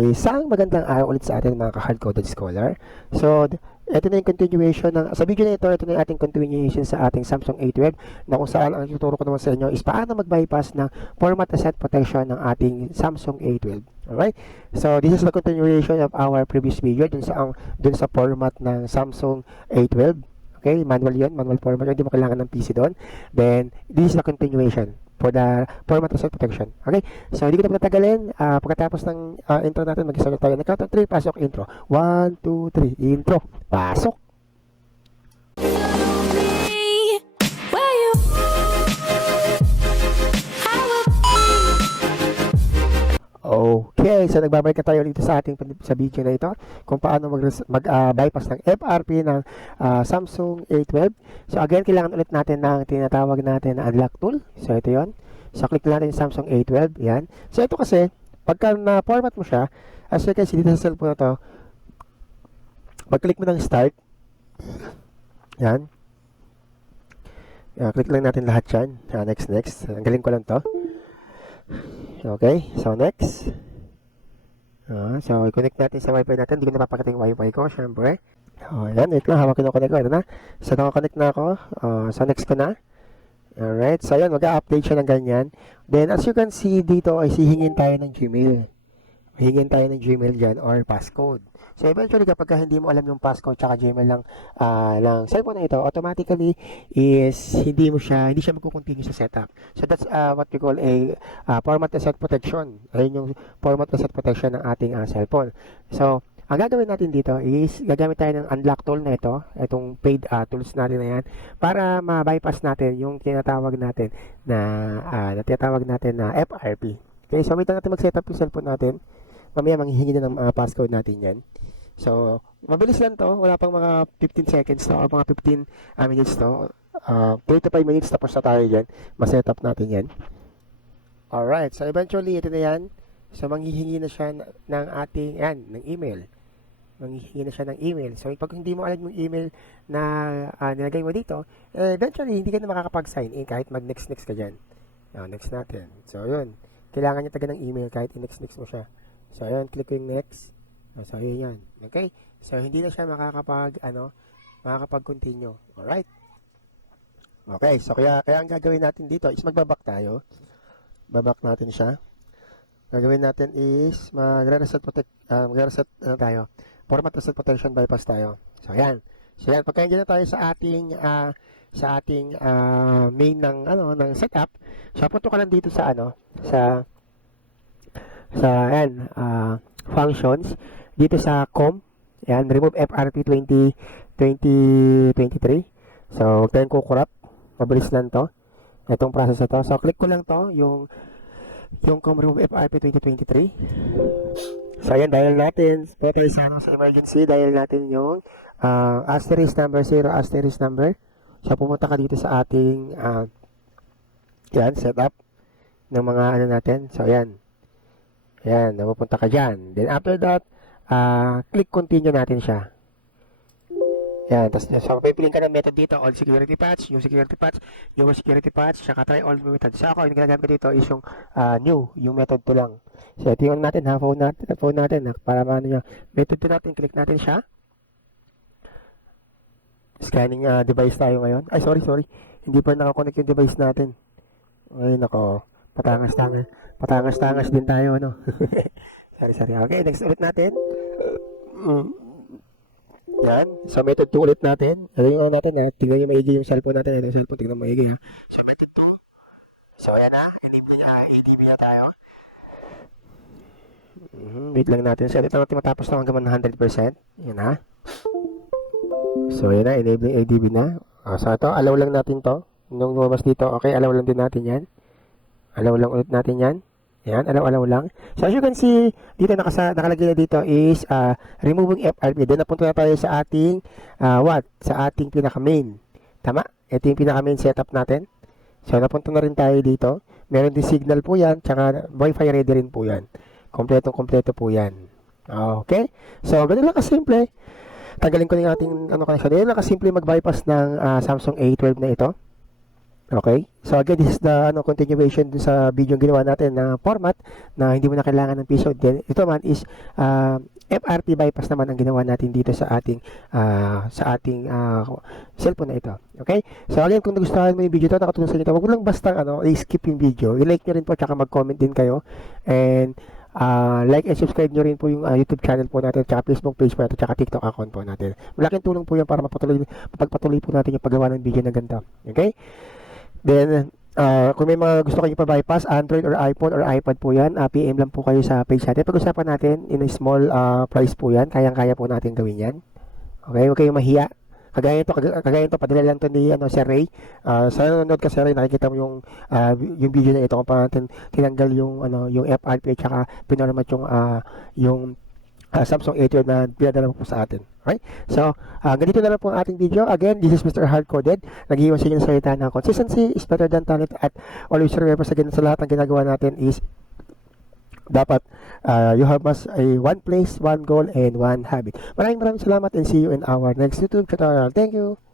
Isang magandang araw ulit sa atin mga ka-hard-coded scholar. So, ito na yung continuation sa video na ito na yung ating continuation sa ating Samsung A12 na kung saan ang tuturo ko naman sa inyo is paano mag-bypass ng format asset protection ng ating Samsung A12. Alright? So, this is the continuation of our previous video dun sa format ng Samsung A12. Okay, manual yun, manual format yun, hindi mo kailangan ng PC doon. Then, this is the continuation for the format asset protection. Okay, so hindi ko na patagalin. Pagkatapos ng intro natin, mag-isa tayo. Na count of 3, pasok intro. 1, 2, 3, intro. Pasok! Okay, so nagbabalik na tayo dito sa video na ito kung paano mag-bypass ng FRP ng Samsung A12. So again, kailangan ulit natin ng tinatawag natin na unlock tool. So ito yon. So click natin yung Samsung A12. Yan. So ito kasi, pagka na-format mo siya, as you can see dito sa cellphone na to, pag-click mo ng start, yan. Click lang natin lahat yan. Next. Ang galing ko lang to. Okay, so next. So, i-connect natin sa wifi natin. Hindi ko napapakita yung wifi ko, syempre. Ayan, wait lang, hawak ko na connect ko. Ito na. So, nakakonect na ako. So, next ko na. Alright, so ayan, mag-update siya ng ganyan. Then, as you can see dito, ay hihingin tayo ng Gmail. Hihingin tayo ng Gmail dyan or passcode. So, eventually, kapag hindi mo alam yung passcode tsaka Gmail ng cellphone na ito, automatically is hindi siya magkukontinue sa setup. So, that's what we call a format asset protection. Ayun yung format asset protection ng ating cellphone. So, ang gagawin natin dito is gagamit tayo ng unlock tool na ito, itong paid tools natin na yan, para ma-bypass natin yung tinatawag natin na FRP. Okay, so wait lang natin mag-setup yung cellphone natin. Mamaya manghihingi na ng passcode natin yan. So, mabilis lang to. Wala pang mga 15 seconds to o mga 15 minutes to. 3 to 5 minutes tapos na tayo dyan. Ma-setup natin yan. Alright, so eventually ito na yan. So, manghihingi na siya ng ating, ng email. Manghihingi na siya ng email. So, pag hindi mo alam yung email na nilagay mo dito, eventually hindi ka na makakapag-sign in kahit mag-next ka dyan. Next natin. So, yun. Kailangan niya taga ng email kahit i-next mo siya. So, ayan, click ko yung next. So, yun yan. Okay? So, hindi na siya makakapag-continue. Alright? Okay, so kaya ang gagawin natin dito is magbaback tayo. Babak natin siya. Gagawin natin is magre-reset tayo. Format reset protection bypass tayo. So, ayan. So, ayan, pagka na tayo sa ating main ng setup. So, punto ka lang dito sa functions dito sa com. Yan, remove FRP 2023. So, huwag tayong kukurap. Mabilis lang to. Itong process na to. So, click ko lang to, yung com remove FRP 2023. So, ayan, dial natin. Pwede tayo sa emergency. Dial natin yung asterisk number 0, asterisk number. So, pumunta ka dito sa ating setup ng mga natin. So, ayan. Ayan, napupunta ka dyan. Then, after that, click continue natin siya. Ayan, so, pipiliin ka ng method dito, all security patch, new security patch, newer security patch, saka try all methods. So, ako, yung ginagamit ko dito is yung new, yung method to lang. So, ito yung natin, phone natin, para maano niya. Method to natin, click natin siya. Scanning device tayo ngayon. Ay, sorry. Hindi pa nakakonect yung device natin. Ay, nako. Patangas din tayo, sorry. Okay, next ulit natin. Yan. So, method 2 ulit natin. Ano yung natin, tingnan nyo maigi yung cellphone natin. Ito yung cellphone, tingnan maigi, So, method 2. So, ayan na. ADB na tayo. Wait lang natin. So, ito natin matapos na hanggang 100%. Yan ha. So, ayan na. Enabling ADB na. So, ito, allow lang natin to. Nung lumabas dito, okay, allow lang din natin yan. Allow lang ulit natin yan. Yan, allow lang. So, as you can see, dito nakalagay na dito is removing FRP. Then, napunta na tayo sa ating sa ating pinaka-main. Tama? Ito yung pinaka-main setup natin. So, napunta na rin tayo dito. Meron din signal po yan, tsaka Wi-Fi ready rin po yan. Kompleto po yan. Okay? So, ganun lang kasimple. Tagalin ko na yung ating connection. Ganun lang kasimple mag-bypass ng Samsung A12 na ito. Okay? So again, this is the continuation dun sa video yung ginawa natin na format na hindi mo na kailangan ng piso. Then ito man is FRP bypass naman ang ginawa natin dito sa ating cellphone na ito. Okay? So again, kung nagustuhan mo yung video ito, nakatulong sa inyo ito, wag mo lang basta i-skip yung video. I-like nyo rin po, tsaka mag-comment din kayo. And like and subscribe nyo rin po yung YouTube channel po natin, tsaka Facebook page po natin, tsaka TikTok account po natin. Malaking tulong po yan para mapagpatuloy po natin yung paggawa ng video ng ganito. Okay? Then, kung may mga gusto kayo pa-bypass, Android or iPhone or iPad po yan, PM lang po kayo sa page natin. Pag-usapan natin in a small price po yan. Kayang-kaya po natin gawin yan. Okay, huwag kayong mahiya. Kagaya ito, padala lang ito ni Sir Ray. Sa nanonood ka, Sir Ray, nakikita mo yung video na ito kung paano natin tinanggal yung FRP at saka pinormat yung Samsung A12 na pinadala po sa atin. Right? So, ganito na lang po ang ating video. Again, this is Mr. Hardcoded. Nag-iwan sa inyo ng salita na consistency is better than talent, at always remember sa lahat ng ginagawa natin is dapat you have one place, one goal, and one habit. Maraming salamat, and see you in our next YouTube tutorial. Thank you!